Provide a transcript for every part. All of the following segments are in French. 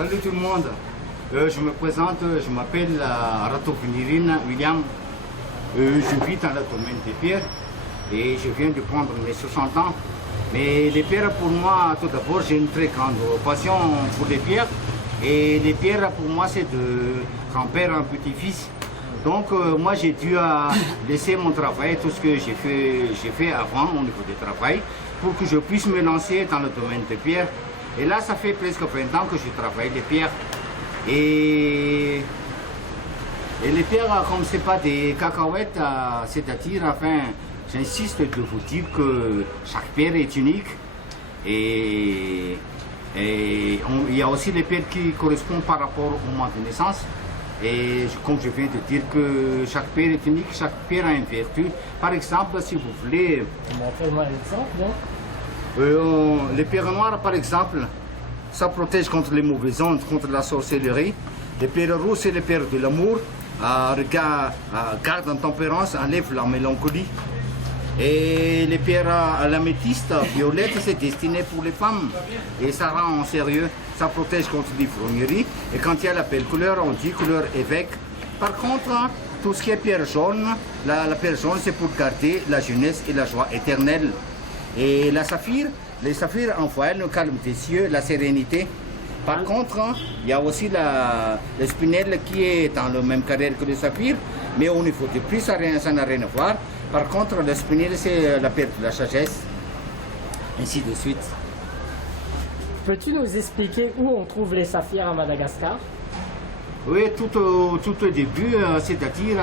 Salut tout le monde. Je me présente, je m'appelle Rato Finirin William. Je vis dans le domaine des pierres et je viens de prendre mes 60 ans. Mais les pierres pour moi, tout d'abord, j'ai une très grande passion pour les pierres. Et les pierres pour moi, c'est de grand-père en petit-fils. Donc moi j'ai dû laisser mon travail, tout ce que j'ai fait avant au niveau du travail, pour que je puisse me lancer dans le domaine des pierres. Et là, ça fait presque 20 ans que je travaille les pierres. Et les pierres, comme ce n'est pas des cacahuètes, c'est-à-dire, enfin, j'insiste de vous dire que chaque pierre est unique. Et il y a aussi les pierres qui correspondent par rapport au mois de naissance. Et comme je viens de dire que chaque pierre est unique, chaque pierre a une vertu. Par exemple, si vous voulez... Montrez-moi l'exemple. Les pierres noires, par exemple, ça protège contre les mauvaises ondes, contre la sorcellerie. Les pierres rouges, c'est les pierres de l'amour. Garde en tempérance, enlève la mélancolie. Et les pierres à l'améthyste, violette, c'est destiné pour les femmes. Et ça rend en sérieux, ça protège contre l'ivrognerie. Et quand il y a la belle couleur, on dit couleur évêque. Par contre, tout ce qui est pierre jaune, la pierre jaune, c'est pour garder la jeunesse et la joie éternelle. Et la saphir, les saphirs envoient le calme des cieux, la sérénité. Par contre, il y a aussi le spinel qui est dans le même carrière que le saphir, mais au niveau du prix, ça n'a rien à voir. Par contre, le spinel, c'est la pierre de la sagesse, ainsi de suite. Peux-tu nous expliquer où on trouve les saphirs à Madagascar? Oui, tout au début, c'est-à-dire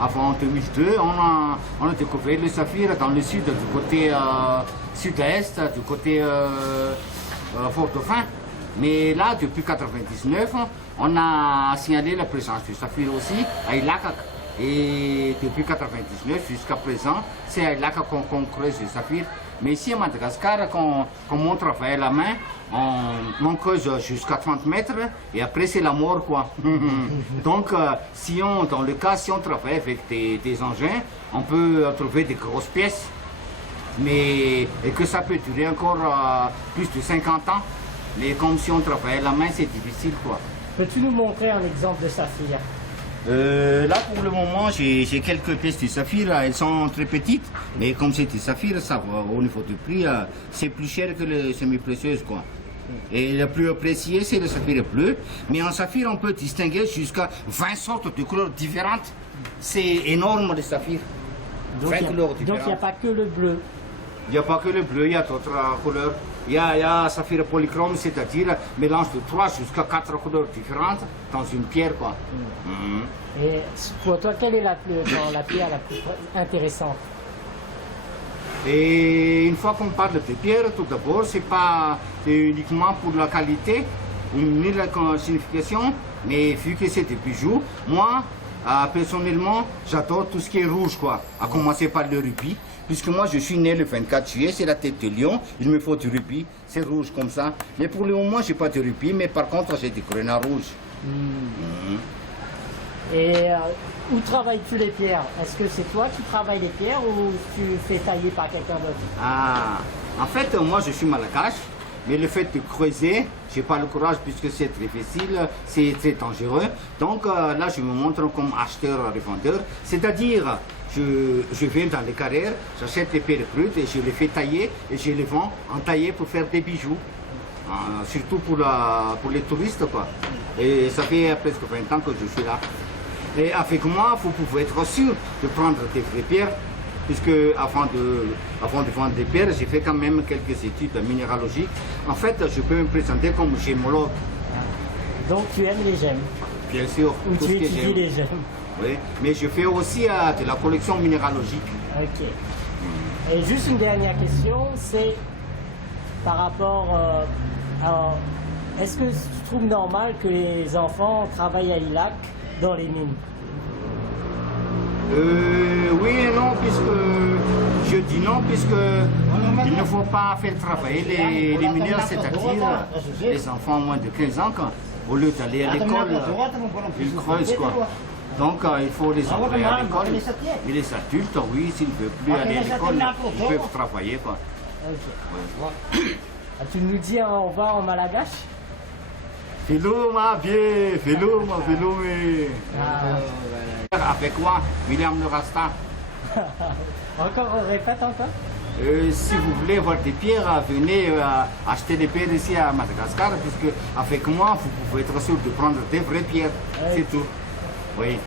avant 2002, on a découvert le saphir dans le sud, du côté sud-est, du côté Fort-Dauphin. Mais là, depuis 1999, on a signalé la présence du saphir aussi à Ilakak. Et depuis 1999 jusqu'à présent, c'est à Ilakak qu'on creuse le saphir. Mais ici à Madagascar, quand on travaille à la main, on creuse jusqu'à 30 mètres et après c'est la mort quoi. Donc dans le cas si on travaille avec des engins, on peut trouver des grosses pièces. Et que ça peut durer encore plus de 50 ans. Mais comme si on travaille à la main, c'est difficile quoi. Peux-tu nous montrer un exemple de saphir? Là pour le moment j'ai quelques pièces de saphir, elles sont très petites, mais comme c'est des saphirs, ça va au niveau du prix, c'est plus cher que les semi-précieuses quoi. Et le plus apprécié c'est le saphir bleu, mais en saphir on peut distinguer jusqu'à 20 sortes de couleurs différentes. C'est énorme les saphirs. Donc il n'y a pas que le bleu. Il n'y a pas que le bleu, il y a d'autres couleurs. Il y a saphir polychrome, c'est-à-dire mélange de 3 jusqu'à 4 couleurs différentes dans une pierre quoi. Et pour toi, quelle est la pierre la plus intéressante? Et une fois qu'on parle de pierres, tout d'abord, c'est pas uniquement pour la qualité, ni la signification, mais vu que c'est des bijoux, moi, personnellement, j'adore tout ce qui est rouge, quoi. À commencer par le rubis, puisque moi, je suis né le 24 juillet, c'est la tête de lion, il me faut du rubis, c'est rouge comme ça. Mais pour le moment, j'ai pas de rubis, mais par contre, j'ai des grenats rouges. Et où travailles-tu les pierres? Est-ce que c'est toi qui travailles les pierres ou tu fais tailler par quelqu'un d'autre? En fait, moi je suis malgache, mais le fait de creuser, j'ai pas le courage puisque c'est très difficile, c'est très dangereux. Donc là, je me montre comme acheteur-revendeur, c'est-à-dire je viens dans les carrières, j'achète les pierres brutes et je les fais tailler et je les vends en taillé pour faire des bijoux. Surtout pour les touristes quoi. Et ça fait presque 20 ans que je suis là. Et avec moi, vous pouvez être sûr de prendre des vraies pierres, puisque avant de vendre des pierres, j'ai fait quand même quelques études minéralogiques. En fait, je peux me présenter comme gémologue. Donc tu aimes les gemmes? Bien sûr. Ou tu étudies les gemmes? Oui, mais je fais aussi de la collection minéralogique. Ok. Et juste une dernière question, c'est par rapport est-ce que tu trouves normal que les enfants travaillent à Ilac dans les mines? Oui et non, puisque je dis non, puisque il ne faut pas faire travailler les mineurs, c'est-à-dire les enfants moins de 15 ans, au lieu d'aller à l'école, ils creusent quoi. Donc il faut les envoyer à l'école. Et les adultes, oui, s'ils ne veulent plus aller à l'école, ils peuvent travailler quoi. Okay. Ouais. Tu nous dis au revoir en malgache? Filuma, bien, filuma, filuma. Avec quoi, William le Rasta? Encore, répète encore. Si vous voulez voir des pierres, venez acheter des pierres ici à Madagascar, puisque avec moi, vous pouvez être sûr de prendre des vraies pierres. C'est tout. Oui.